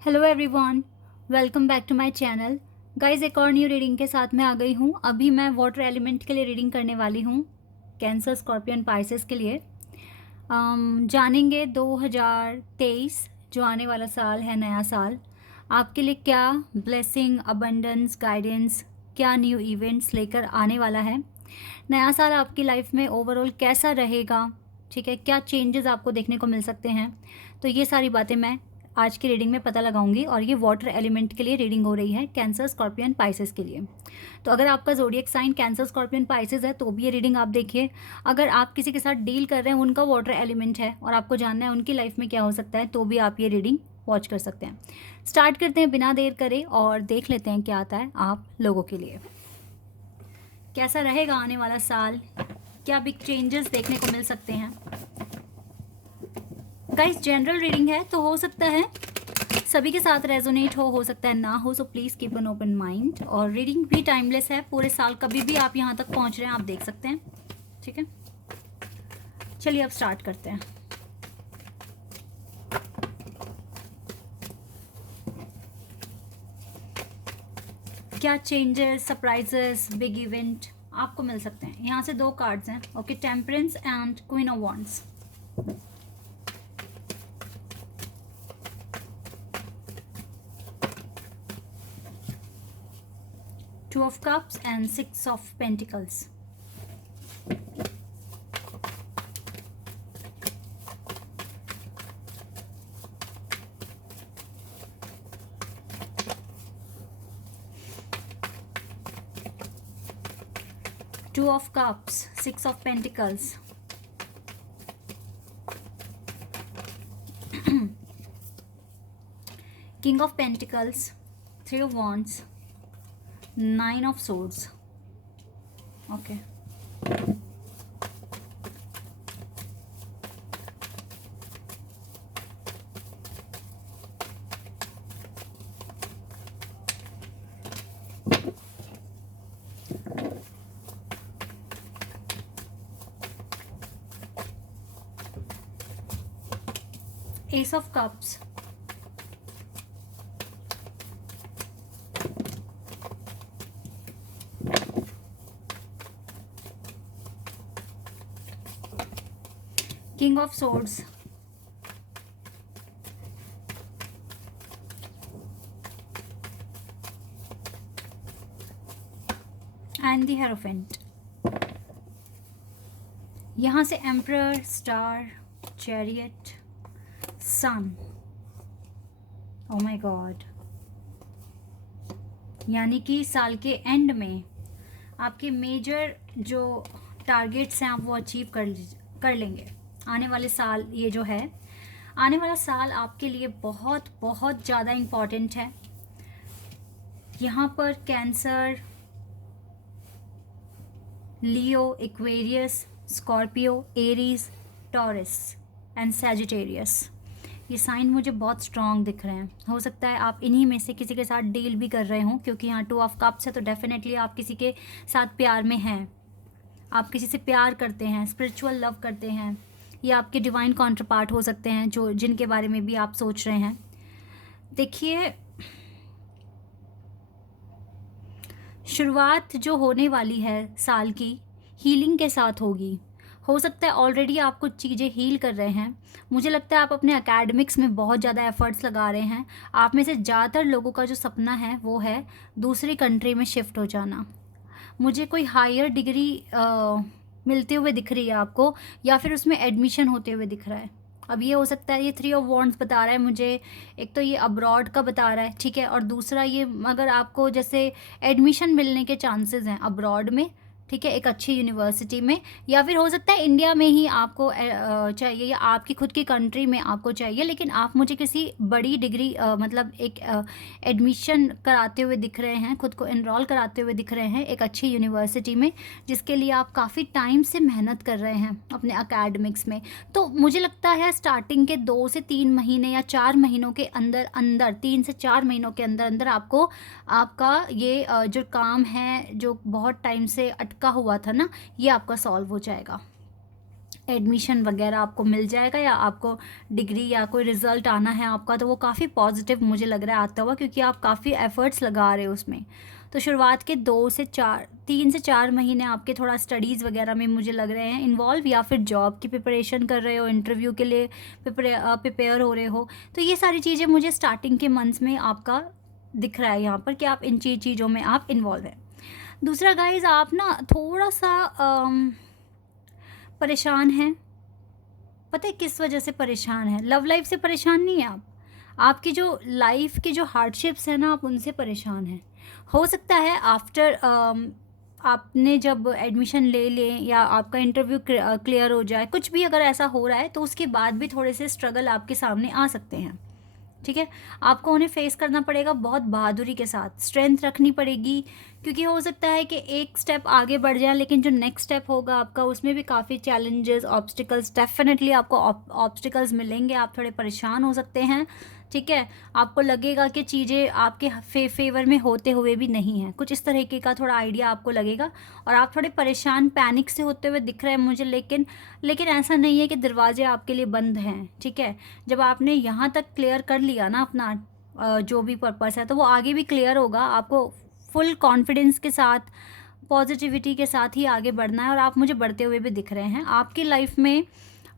Hello everyone, welcome back to my channel. Guys, एक और new reading के साथ मैं आ गई हूँ। अभी मैं वाटर एलिमेंट के लिए रीडिंग करने वाली हूँ, कैंसर, स्कॉर्पियन, पाइसेस के लिए। जानेंगे 2023 जो आने वाला साल है, नया साल, आपके लिए क्या ब्लेसिंग, अबंडेंस, गाइडेंस, क्या न्यू इवेंट्स लेकर आने वाला है। नया साल आपकी लाइफ में ओवरऑल कैसा रहेगा, ठीक है, क्या चेंजेस आपको देखने को मिल सकते हैं। तो ये सारी बातें मैं आज की रीडिंग में पता लगाऊंगी। और ये वाटर एलिमेंट के लिए रीडिंग हो रही है, कैंसर, स्कॉर्पियन, पाइसेस के लिए। तो अगर आपका zodiac sign Cancer, Scorpion, Pisces है तो भी ये रीडिंग आप देखिए। अगर आप किसी के साथ डील कर रहे हैं, उनका वाटर एलिमेंट है और आपको जानना है उनकी लाइफ में क्या हो सकता है, तो भी आप ये रीडिंग वॉच कर सकते हैं। स्टार्ट करते हैं बिना देर करे और देख लेते हैं क्या आता है आप लोगों के लिए। कैसा रहेगा आने वाला साल, क्या बिग चेंजेस देखने को मिल सकते हैं। गाइस, जनरल रीडिंग है तो हो सकता है सभी के साथ रेजोनेट हो सकता है ना हो, so please keep an open mind. और रीडिंग भी टाइमलेस है, पूरे साल कभी भी आप यहाँ तक पहुँच रहे हैं आप देख सकते हैं, ठीक है। चलिए अब स्टार्ट करते हैं। क्या चेंजेस, सरप्राइजेस, बिग इवेंट आपको मिल सकते हैं। यहाँ से दो कार्ड्स हैं, okay, temperance and queen of wands. Two of Cups and Six of Pentacles. Two of Cups, Six of Pentacles. King of Pentacles, Three of Wands, Nine of Swords. Okay. Ace of Cups. King of Swords. And the Hierophant. यहाँ से Emperor, Star, Chariot, Sun. Oh my God, यानी कि साल के and में आपके major जो targets हैं आप वो अचीव कर लेंगे। आने वाले साल, ये जो है आने वाला साल आपके लिए बहुत बहुत ज़्यादा इम्पॉर्टेंट है। यहाँ पर cancer, Leo, Aquarius, Scorpio, Aries, taurus and Sagittarius, ये साइन मुझे बहुत स्ट्रॉन्ग दिख रहे हैं। हो सकता है आप इन्हीं में से किसी के साथ डील भी कर रहे हों, क्योंकि यहाँ टू ऑफ कप्स है तो डेफिनेटली आप किसी के साथ प्यार में हैं, आप किसी से प्यार करते हैं, स्पिरिचुअल लव करते हैं, या आपके डिवाइन काउंटरपार्ट हो सकते हैं जो जिनके बारे में भी आप सोच रहे हैं। देखिए, शुरुआत जो होने वाली है साल की, हीलिंग के साथ होगी। हो सकता है ऑलरेडी आप कुछ चीज़ें हील कर रहे हैं। मुझे लगता है आप अपने एकेडमिक्स में बहुत ज़्यादा एफर्ट्स लगा रहे हैं। आप में से ज़्यादातर लोगों का जो सपना है वो है दूसरी कंट्री में शिफ्ट हो जाना। मुझे कोई हायर डिग्री मिलते हुए दिख रही है आपको, या फिर उसमें एडमिशन होते हुए दिख रहा है। अब ये हो सकता है, ये थ्री ऑफ वॉन्ड्स बता रहा है मुझे, एक तो ये अब्रॉड का बता रहा है, ठीक है, और दूसरा ये अगर आपको जैसे एडमिशन मिलने के चांसेस हैं अब्रॉड में, ठीक है, एक अच्छी यूनिवर्सिटी में, या फिर हो सकता है इंडिया में ही आपको चाहिए, या आपकी खुद की कंट्री में आपको चाहिए, लेकिन आप मुझे किसी बड़ी डिग्री मतलब एक एडमिशन कराते हुए दिख रहे हैं, खुद को एनरोल कराते हुए दिख रहे हैं एक अच्छी यूनिवर्सिटी में, जिसके लिए आप काफ़ी टाइम से मेहनत कर रहे हैं अपने अकेडमिक्स में। तो मुझे लगता है स्टार्टिंग के 2 से 3 महीने या 4 महीनों के अंदर अंदर, 3 से 4 महीनों के अंदर अंदर आपको आपका ये जो काम है जो बहुत टाइम से अटका हुआ था ना, ये आपका सॉल्व हो जाएगा। एडमिशन वगैरह आपको मिल जाएगा, या आपको डिग्री या कोई रिज़ल्ट आना है आपका, तो वो काफ़ी पॉजिटिव मुझे लग रहा है आता हुआ, क्योंकि आप काफ़ी एफ़र्ट्स लगा रहे हो उसमें। तो शुरुआत के 3 से 4 महीने आपके थोड़ा स्टडीज़ वगैरह में मुझे लग रहे हैं इन्वॉल्व, या फिर जॉब की प्रिपरेशन कर रहे हो, इंटरव्यू के लिए प्रिपेयर हो रहे हो। तो ये सारी चीज़ें मुझे स्टार्टिंग के मंथ्स में आपका दिख रहा है यहाँ पर कि आप इन चीज़ों में आप इन्वॉल्व हैं। दूसरा गाइज़, आप ना थोड़ा-सा परेशान हैं। पता है किस वजह से परेशान हैं? लव लाइफ़ से परेशान नहीं हैं आप। आपकी जो लाइफ़ की जो हार्डशिप्स हैं ना, आप उनसे परेशान हैं। हो सकता है आफ्टर आपने जब एडमिशन ले लें या आपका इंटरव्यू क्लियर हो जाए, कुछ भी अगर ऐसा हो रहा है, तो उसके बाद भी थोड़े से स्ट्रगल आपके सामने आ सकते हैं। ठीक है? आपको उन्हें फेस करना पड़ेगा बहुत बहादुरी के साथ, स्ट्रेंथ रखनी पड़ेगी, क्योंकि हो सकता है कि एक स्टेप आगे बढ़ जाए, लेकिन जो नेक्स्ट स्टेप होगा आपका, उसमें भी काफ़ी चैलेंजेस, ऑब्स्टिकल्स, डेफिनेटली आपको ऑब्स्टिकल्स मिलेंगे। आप थोड़े परेशान हो सकते हैं। ठीक है? आपको लगेगा कि चीज़ें आपके फेवर में होते हुए भी नहीं हैं, कुछ इस तरीके का थोड़ा आइडिया आपको लगेगा, और आप थोड़े परेशान, पैनिक से होते हुए दिख रहे हैं मुझे। लेकिन ऐसा नहीं है कि दरवाजे आपके लिए बंद हैं। ठीक है? जब आपने यहाँ तक क्लियर कर लिया ना अपना जो भी पर्पस है, तो वो आगे भी क्लियर होगा। आपको फुल कॉन्फिडेंस के साथ, पॉजिटिविटी के साथ ही आगे बढ़ना है, और आप मुझे बढ़ते हुए भी दिख रहे हैं। आपकी लाइफ में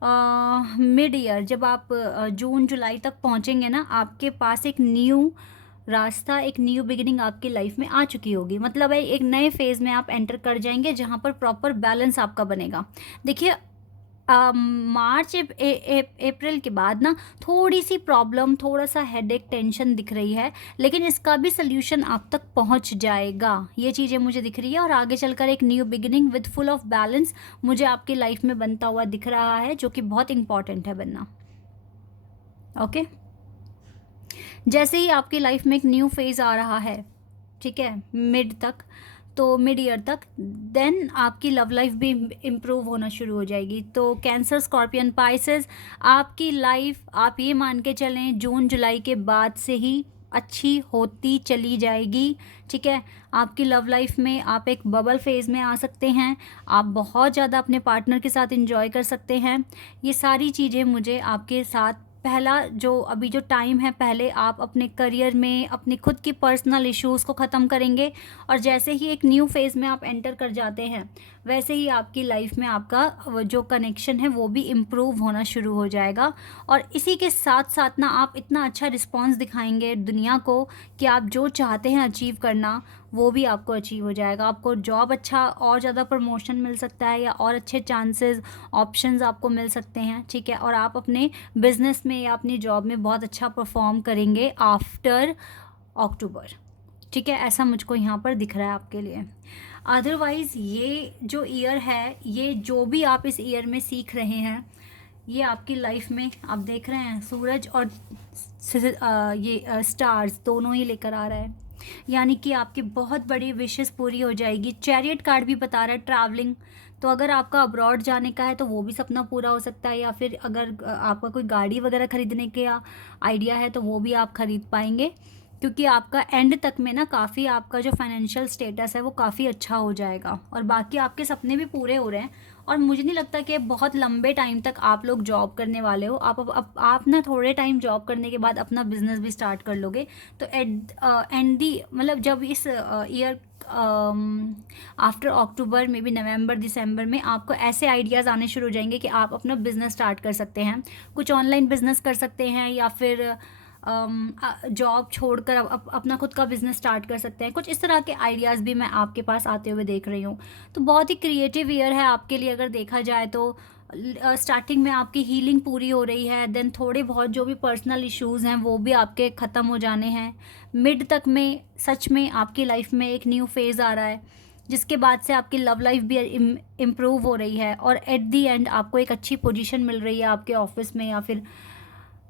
मिड ईयर जब आप जून जुलाई तक पहुँचेंगे ना, आपके पास एक न्यू रास्ता, एक न्यू बिगिनिंग आपकी लाइफ में आ चुकी होगी। मतलब है एक नए फेज़ में आप एंटर कर जाएंगे, जहाँ पर प्रॉपर बैलेंस आपका बनेगा। देखिए, मार्च अप्रैल के बाद ना थोड़ी सी प्रॉब्लम, थोड़ा सा हेडेक, टेंशन दिख रही है, लेकिन इसका भी सल्यूशन आप तक पहुंच जाएगा। ये चीज़ें मुझे दिख रही है, और आगे चलकर एक new beginning with full of balance मुझे आपकी लाइफ में बनता हुआ दिख रहा है, जो कि बहुत इंपॉर्टेंट है बनना। ओके? जैसे ही आपकी लाइफ में एक न्यू फेज़ आ रहा है, ठीक है, मिड तक, तो मिड ईयर तक, देन आपकी लव लाइफ भी इम्प्रूव होना शुरू हो जाएगी। तो कैंसर, स्कॉर्पियन, पाइसेस, आपकी लाइफ आप ये मान के चलें जून जुलाई के बाद से ही अच्छी होती चली जाएगी। ठीक है? आपकी लव लाइफ में आप एक बबल फेज़ में आ सकते हैं। आप बहुत ज़्यादा अपने पार्टनर के साथ एंजॉय कर सकते हैं। ये सारी चीज़ें मुझे आपके साथ, पहला जो अभी जो टाइम है, पहले आप अपने करियर में अपनी खुद की पर्सनल इश्यूज़ को ख़त्म करेंगे, और जैसे ही एक न्यू फेज़ में आप एंटर कर जाते हैं, वैसे ही आपकी लाइफ में आपका जो कनेक्शन है वो भी इम्प्रूव होना शुरू हो जाएगा। और इसी के साथ साथ ना आप इतना अच्छा रिस्पॉन्स दिखाएंगे दुनिया को कि आप जो चाहते हैं अचीव करना, वो भी आपको अचीव हो जाएगा। आपको जॉब अच्छा, और ज़्यादा प्रमोशन मिल सकता है, या और अच्छे चांसेस, ऑप्शंस आपको मिल सकते हैं। ठीक है? और आप अपने बिजनेस में या अपनी जॉब में बहुत अच्छा परफॉर्म करेंगे आफ्टर अक्टूबर। ठीक है? ऐसा मुझको यहाँ पर दिख रहा है आपके लिए। अदरवाइज़ ये जो ईयर है, ये जो भी आप इस ईयर में सीख रहे हैं, ये आपकी लाइफ में आप देख रहे हैं सूरज और ये स्टार्स दोनों ही लेकर आ रहा है, यानी कि आपकी बहुत बड़ी विशेस पूरी हो जाएगी। चैरियट कार्ड भी बता रहा है ट्रैवलिंग, तो अगर आपका अब्रॉड जाने का है तो वो भी सपना पूरा हो सकता है, या फिर अगर आपका कोई गाड़ी वगैरह खरीदने का आइडिया है तो वो भी आप खरीद पाएंगे, क्योंकि आपका एंड तक में ना काफ़ी आपका जो फाइनेंशियल स्टेटस है वो काफ़ी अच्छा हो जाएगा, और बाकी आपके सपने भी पूरे हो रहे हैं। और मुझे नहीं लगता कि बहुत लंबे टाइम तक आप लोग जॉब करने वाले हो। आप ना थोड़े टाइम जॉब करने के बाद अपना बिजनेस भी स्टार्ट कर लोगे, तो एंड दी मतलब जब इस ईयर आफ्टर अक्टूबर में भी, नवंबर दिसंबर में आपको ऐसे आइडियाज़ आने शुरू हो जाएंगे कि आप अपना बिजनेस स्टार्ट कर सकते हैं, कुछ ऑनलाइन बिजनेस कर सकते हैं, या फिर जॉब छोड़कर अपना खुद का बिजनेस स्टार्ट कर सकते हैं। कुछ इस तरह के आइडियाज़ भी मैं आपके पास आते हुए देख रही हूँ। तो बहुत ही क्रिएटिव ईयर है आपके लिए अगर देखा जाए तो। स्टार्टिंग में आपकी हीलिंग पूरी हो रही है, देन थोड़े बहुत जो भी पर्सनल इश्यूज़ हैं वो भी आपके ख़त्म हो जाने हैं। मिड तक में सच में आपकी लाइफ में एक न्यू फेज़ आ रहा है, जिसके बाद से आपकी लव लाइफ भी इम्प्रूव हो रही है, और एट दी एंड आपको एक अच्छी पोजीशन मिल रही है आपके ऑफिस में या फिर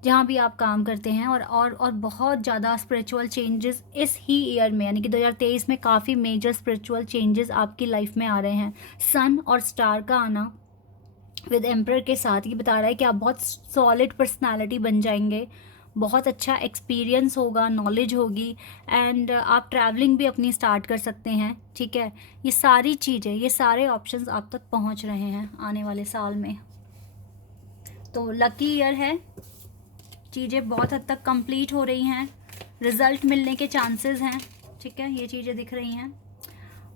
जहाँ भी आप काम करते हैं। और बहुत ज़्यादा स्पिरिचुअल चेंजेस इस ही ईयर में, यानी कि 2023 में काफ़ी मेजर स्पिरिचुअल चेंजेस आपकी लाइफ में आ रहे हैं। सन और स्टार का आना विद एम्परर के साथ ये बता रहा है कि आप बहुत सॉलिड पर्सनालिटी बन जाएंगे, बहुत अच्छा एक्सपीरियंस होगा, नॉलेज होगी, एंड आप ट्रैवलिंग भी अपनी स्टार्ट कर सकते हैं। ठीक है? ये सारी चीज़ें, ये सारे ऑप्शंस आप तक पहुंच रहे हैं आने वाले साल में। तो लकी ईयर है, चीज़ें बहुत हद तक कंप्लीट हो रही हैं, रिजल्ट मिलने के चांसेस हैं, ठीक है, ये चीज़ें दिख रही हैं।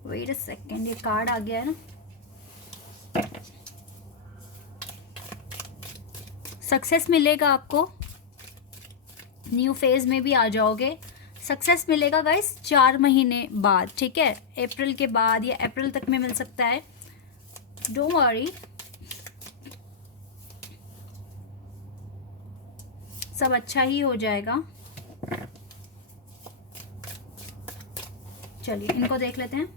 वेट अ सेकेंड, ये कार्ड आ गया है ना, सक्सेस मिलेगा आपको, न्यू फेज में भी आ जाओगे, सक्सेस मिलेगा गाइस 4 महीने बाद, ठीक है, अप्रैल के बाद या अप्रैल तक में मिल सकता है, डोंट वरी, सब अच्छा ही हो जाएगा। चलिए इनको देख लेते हैं।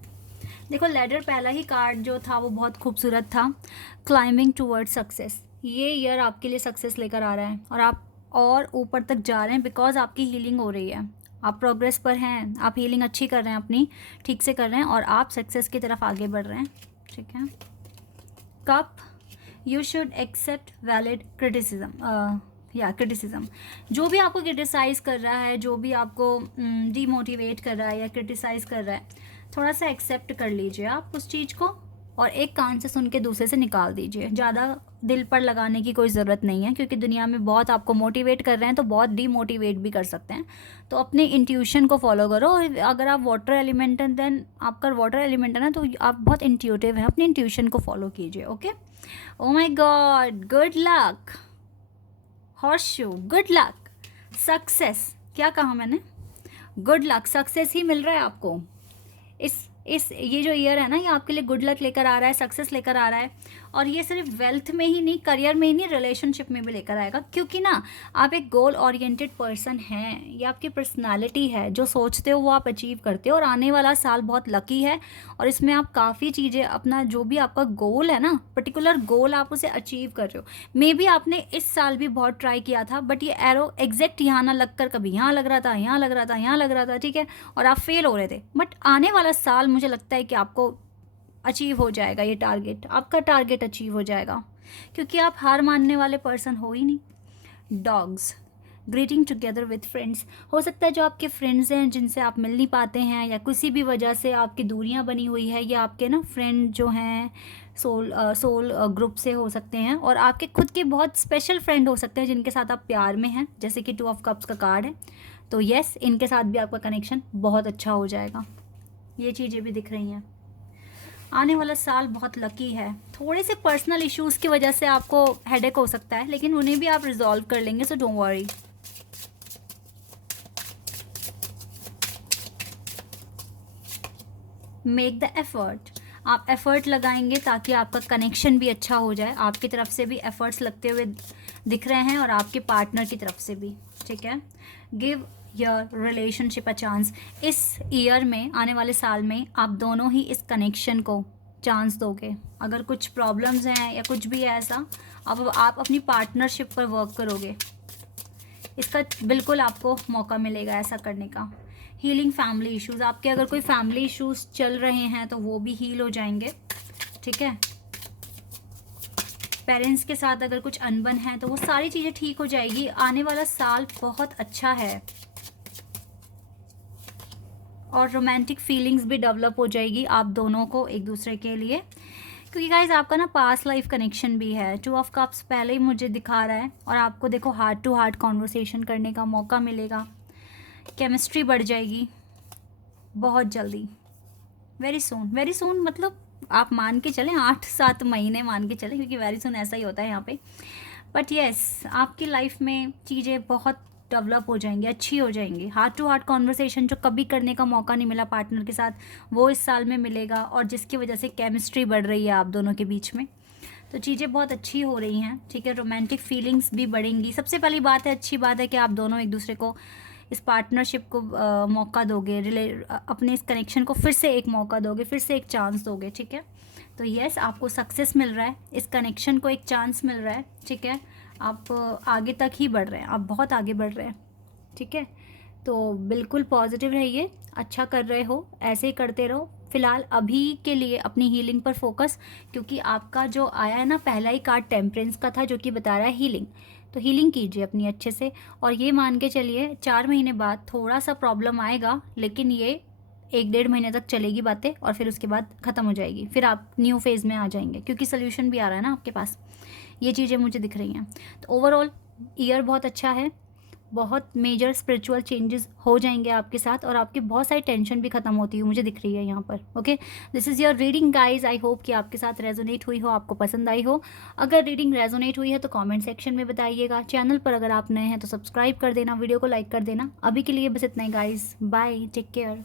देखो लैडर, पहला ही कार्ड जो था वो बहुत खूबसूरत था, क्लाइंबिंग टूवर्ड सक्सेस। ये ईयर आपके लिए सक्सेस लेकर आ रहा है और आप और ऊपर तक जा रहे हैं बिकॉज आपकी हीलिंग हो रही है, आप प्रोग्रेस पर हैं, आप हीलिंग अच्छी कर रहे हैं, अपनी ठीक से कर रहे हैं और आप सक्सेस की तरफ आगे बढ़ रहे हैं, ठीक है। Cup, you should accept valid criticism, या क्रिटिसिज्म, जो भी आपको क्रिटिसाइज़ कर रहा है, जो भी आपको डीमोटिवेट कर रहा है या क्रिटिसाइज़ कर रहा है, थोड़ा सा एक्सेप्ट कर लीजिए आप उस चीज़ को और एक कान से सुन के दूसरे से निकाल दीजिए। ज़्यादा दिल पर लगाने की कोई ज़रूरत नहीं है, क्योंकि दुनिया में बहुत आपको मोटिवेट कर रहे हैं तो बहुत डीमोटिवेट भी कर सकते हैं। तो अपने इंट्यूशन को फॉलो करो। अगर आप वाटर एलिमेंट हैं, देन आपका वाटर एलिमेंट है ना, तो आप बहुत इंट्यूटिव हैं, अपने इंट्यूशन को फॉलो कीजिए, okay. Oh my God, good luck, horseshoe, good luck, success, क्या कहा मैंने, गुड लक, सक्सेस ही मिल रहा है आपको। इस ये जो ईयर है ना, ये आपके लिए गुड लक लेकर आ रहा है, सक्सेस लेकर आ रहा है, और ये सिर्फ वेल्थ में ही नहीं, करियर में ही नहीं, रिलेशनशिप में भी लेकर आएगा, क्योंकि ना आप एक गोल ओरिएंटेड पर्सन हैं, ये आपकी पर्सनालिटी है, जो सोचते हो वो आप अचीव करते हो, और आने वाला साल बहुत लकी है और इसमें आप काफ़ी चीज़ें, अपना जो भी आपका गोल है ना, पर्टिकुलर गोल, आप उसे अचीव कर रहे हो। मे बी आपने इस साल भी बहुत ट्राई किया था, बट ये एरो एग्जैक्ट यहाँ ना लग कर कभी यहाँ लग रहा था, यहाँ लग रहा था, यहाँ लग रहा था, ठीक है, और आप फेल हो रहे थे, बट आने वाला साल मुझे लगता है कि आपको अचीव हो जाएगा, ये टारगेट, आपका टारगेट अचीव हो जाएगा, क्योंकि आप हार मानने वाले पर्सन हो ही नहीं। Dogs, greeting together with friends, हो सकता है जो आपके फ्रेंड्स हैं जिनसे आप मिल नहीं पाते हैं या किसी भी वजह से आपकी दूरियां बनी हुई है, या आपके ना फ्रेंड जो हैं सोल ग्रुप से हो सकते हैं, और आपके खुद के बहुत स्पेशल फ्रेंड हो सकते हैं जिनके साथ आप प्यार में हैं, जैसे कि 2 ऑफ कप्स का कार्ड है, तो येस, इनके साथ भी आपका कनेक्शन बहुत अच्छा हो जाएगा, ये चीज़ें भी दिख रही हैं। आने वाला साल बहुत लकी है, थोड़े से पर्सनल इश्यूज़ की वजह से आपको हेडेक हो सकता है, लेकिन उन्हें भी आप रिजॉल्व कर लेंगे, so don't worry. Make the effort, आप एफर्ट लगाएंगे ताकि आपका कनेक्शन भी अच्छा हो जाए, आपकी तरफ से भी एफर्ट्स लगते हुए दिख रहे हैं और आपके पार्टनर की तरफ से भी, ठीक है। Give your relationship a chance, इस ईयर में, आने वाले साल में आप दोनों ही इस कनेक्शन को चांस दोगे। अगर कुछ प्रॉब्लम्स हैं या कुछ भी है ऐसा, अब आप अपनी पार्टनरशिप पर वर्क करोगे, इसका बिल्कुल आपको मौका मिलेगा ऐसा करने का। हीलिंग फैमिली इश्यूज़, आपके अगर कोई फैमिली इश्यूज़ चल रहे हैं तो वो भी हील हो जाएंगे, ठीक है। पेरेंट्स के साथ अगर कुछ अनबन है तो वो सारी चीज़ें ठीक हो जाएगी। आने वाला साल बहुत अच्छा है और रोमांटिक फीलिंग्स भी डेवलप हो जाएगी आप दोनों को एक दूसरे के लिए, क्योंकि गाइज आपका ना पास्ट लाइफ कनेक्शन भी है। 2 ऑफ कप्स पहले ही मुझे दिखा रहा है और आपको देखो हार्ट टू हार्ट कॉन्वर्सेशन करने का मौका मिलेगा, केमिस्ट्री बढ़ जाएगी बहुत जल्दी, वेरी सून, मतलब आप मान के चलें 8-7 महीने मान के चलें, क्योंकि वेरी सून ऐसा ही होता है यहाँ पे, बट येस आपकी लाइफ में चीज़ें बहुत डेवलप हो जाएंगी, अच्छी हो जाएंगी। हार्ट टू हार्ट कॉन्वर्सेशन जो कभी करने का मौका नहीं मिला पार्टनर के साथ, वो इस साल में मिलेगा, और जिसकी वजह से केमिस्ट्री बढ़ रही है आप दोनों के बीच में, तो चीज़ें बहुत अच्छी हो रही हैं, ठीक है। रोमांटिक फीलिंग्स भी बढ़ेंगी। सबसे पहली बात है, अच्छी बात है कि आप दोनों एक दूसरे को, इस पार्टनरशिप को मौका दोगे, अपने इस कनेक्शन को फिर से एक मौका दोगे, फिर से एक चांस दोगे, ठीक है। तो येस, आपको सक्सेस मिल रहा है, इस कनेक्शन को एक चांस मिल रहा है, ठीक है। आप आगे तक ही बढ़ रहे हैं, आप बहुत आगे बढ़ रहे हैं, ठीक है। तो बिल्कुल पॉजिटिव रहिए, अच्छा कर रहे हो, ऐसे ही करते रहो। फिलहाल अभी के लिए अपनी हीलिंग पर फोकस, क्योंकि आपका जो आया है ना पहला ही कार्ड टेम्परेंस का था, जो कि बता रहा है हीलिंग, तो हीलिंग कीजिए अपनी अच्छे से, और ये मान के चलिए 4 महीने बाद थोड़ा सा प्रॉब्लम आएगा, लेकिन ये 1-1.5 महीने तक चलेगी बातें, और फिर उसके बाद ख़त्म हो जाएगी, फिर आप न्यू फेज़ में आ जाएंगे, क्योंकि सोल्यूशन भी आ रहा है ना आपके पास। ये चीज़ें मुझे दिख रही हैं। तो ओवरऑल ईयर बहुत अच्छा है, बहुत मेजर स्पिरिचुअल चेंजेस हो जाएंगे आपके साथ, और आपकी बहुत सारी टेंशन भी खत्म होती हुई मुझे दिख रही है यहाँ पर। Okay, this is your reading guys. I hope कि आपके साथ रेजोनेट हुई हो, आपको पसंद आई हो। अगर रीडिंग रेजोनेट हुई है तो कमेंट सेक्शन में बताइएगा। चैनल पर अगर आप नए हैं तो सब्सक्राइब कर देना, वीडियो को लाइक कर देना। अभी के लिए बस इतना ही गाइज, बाय, टेक केयर।